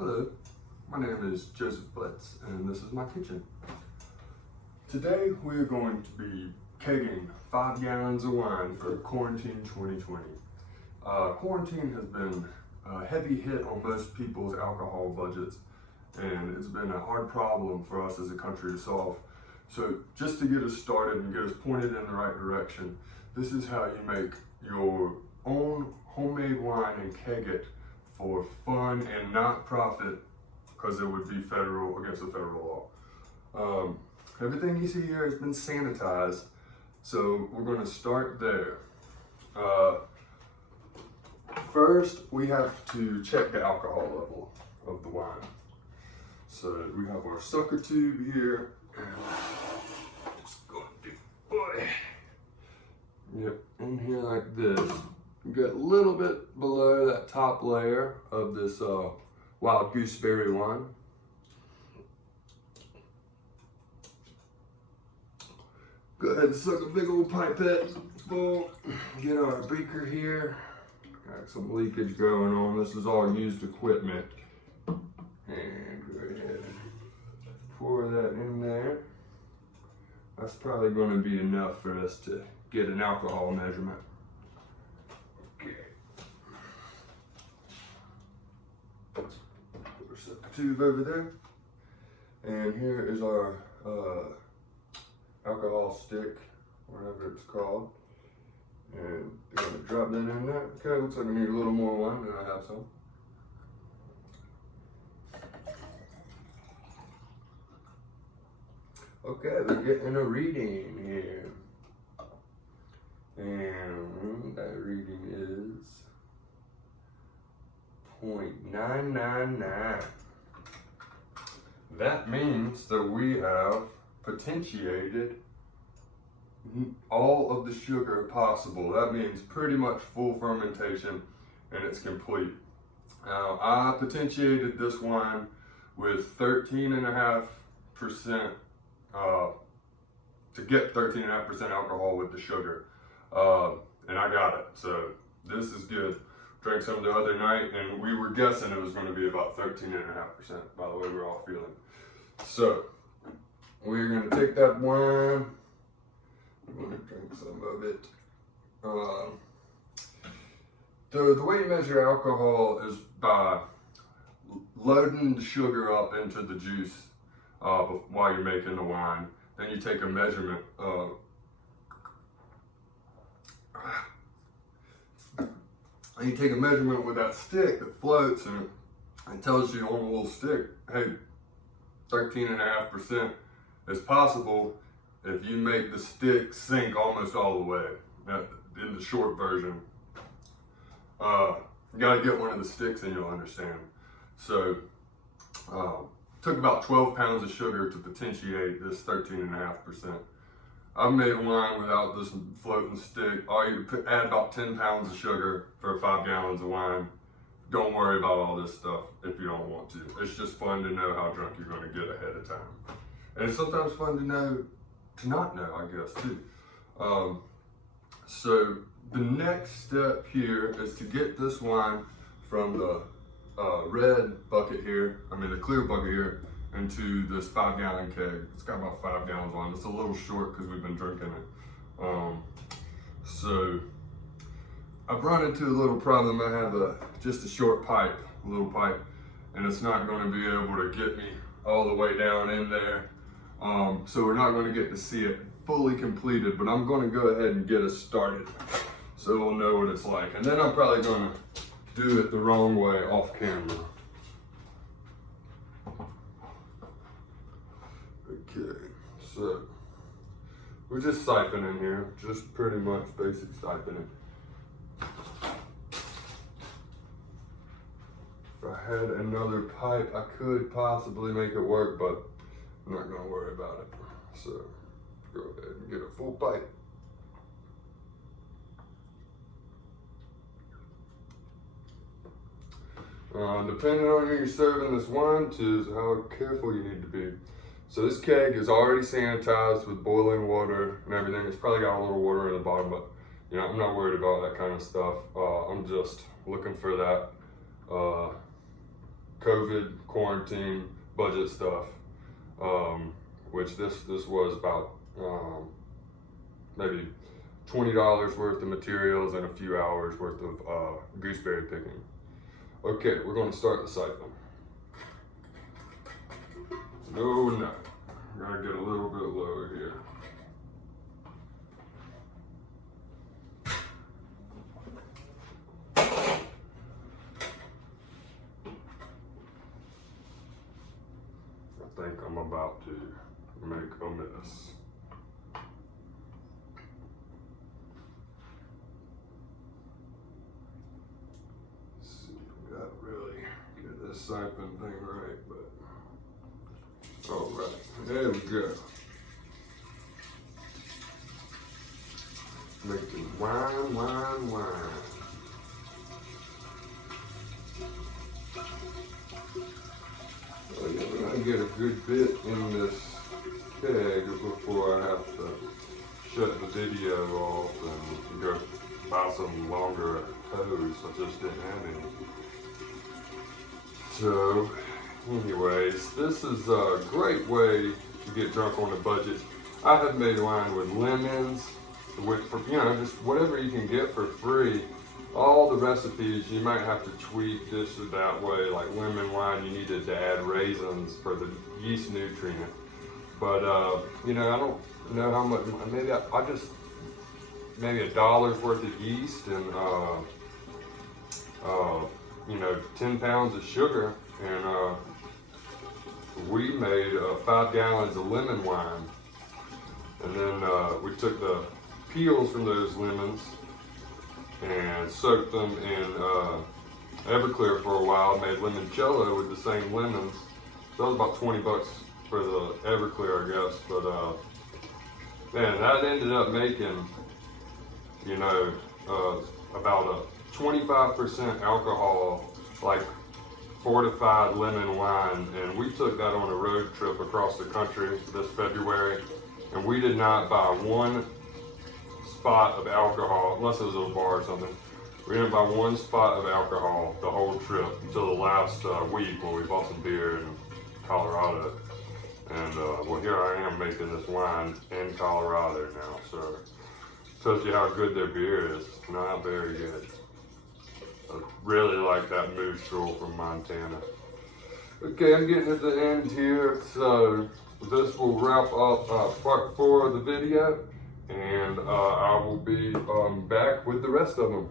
Hello, my name is Joseph Blitz, and this is my kitchen. Today we are going to be kegging 5 gallons of wine for quarantine 2020. Quarantine has been a heavy hit on most people's alcohol budgets, and it's been a hard problem for us as a country to solve. So just to get us started and get us pointed in the right direction, this is how you make your own homemade wine and keg it for fun and not profit, because it would be against the federal law. Everything you see here has been sanitized, so we're going to start there. First, we have to check the alcohol level of the wine. So we have our sucker tube here, and just going to boy. Yep, in here like this. You get a little bit below that top layer of this wild gooseberry wine. Go ahead and suck a big old pipette full. Get our beaker here. Got some leakage going on. This is all used equipment. And go ahead and pour that in there. That's probably going to be enough for us to get an alcohol measurement. Okay. Put our tube over there. And here is our alcohol stick, whatever it's called. And I'm going to drop that in there. Okay, looks like I need a little more wine than I have some. Okay, we're getting a reading here. And that reading is 0.999. That means that we have potentiated all of the sugar possible. That means pretty much full fermentation, and it's complete. Now, I potentiated this wine with 13.5% to get 13.5% alcohol with the sugar, and I got it. So this is good. Drank some the other night, and we were guessing it was going to be about 13.5%. By the way, we're all feeling. So we're going to take that wine. I'm going to drink some of it. The way you measure alcohol is by loading the sugar up into the juice while you're making the wine. Then you take a measurement. And you take a measurement with that stick that floats, and it tells you on a little stick, hey, 13.5% is possible if you make the stick sink almost all the way. In the short version, you got to get one of the sticks and you'll understand. So, took about 12 pounds of sugar to potentiate this 13.5%. I've made wine without this floating stick. You add about 10 pounds of sugar for 5 gallons of wine. Don't worry about all this stuff if you don't want to. It's just fun to know how drunk you're going to get ahead of time. And it's sometimes fun to not know, I guess, too. So the next step here is to get this wine from the red bucket here, the clear bucket here, into this 5 gallon keg. It's got about 5 gallons on it. It's a little short because we've been drinking it. So I've run into a little problem. I have just a short pipe, and it's not going to be able to get me all the way down in there. So we're not going to get to see it fully completed, but I'm going to go ahead and get us started so we'll know what it's like. And then I'm probably going to do it the wrong way off camera. Okay, so we're just siphoning here, just pretty much basic siphoning. If I had another pipe, I could possibly make it work, but I'm not going to worry about it. So go ahead and get a full pipe. Depending on who you're serving this wine to is how careful you need to be. So this keg is already sanitized with boiling water and everything. It's probably got a little water in the bottom, but I'm not worried about that kind of stuff. I'm just looking for that COVID quarantine budget stuff, which this was about maybe $20 worth of materials and a few hours worth of gooseberry picking. Okay, we're going to start the siphon. No, gotta get a little bit lower here. I think I'm about to make a mess. Let's see, we gotta really get this siphon thing right, but all right, there we go. Making wine, wine, wine. Oh yeah, we're gonna get a good bit in this keg before I have to shut the video off and go buy some longer hose. I just didn't have any. So, anyways, this is a great way to get drunk on a budget. I have made wine with lemons, with, you know, just whatever you can get for free. All the recipes, you might have to tweak this or that way. Like lemon wine, you needed to add raisins for the yeast nutrient. But, you know, I don't know how much, maybe I just, maybe $1 worth of yeast and, you know, 10 pounds of sugar. And we made 5 gallons of lemon wine. And then we took the peels from those lemons and soaked them in Everclear for a while, made limoncello with the same lemons. So that was about $20 for the Everclear, I guess. But man, that ended up making, you know, about a 25% alcohol, like fortified lemon wine. And we took that on a road trip across the country this February. And we did not buy one spot of alcohol, unless it was at a bar or something. We didn't buy one spot of alcohol the whole trip until the last week when we bought some beer in Colorado. And well, here I am making this wine in Colorado now, so tells you how good their beer is. It's not very good. I really like that Moose Stroll from Montana. Okay, I'm getting at the end here, so this will wrap up part 4 of the video, and I will be back with the rest of them.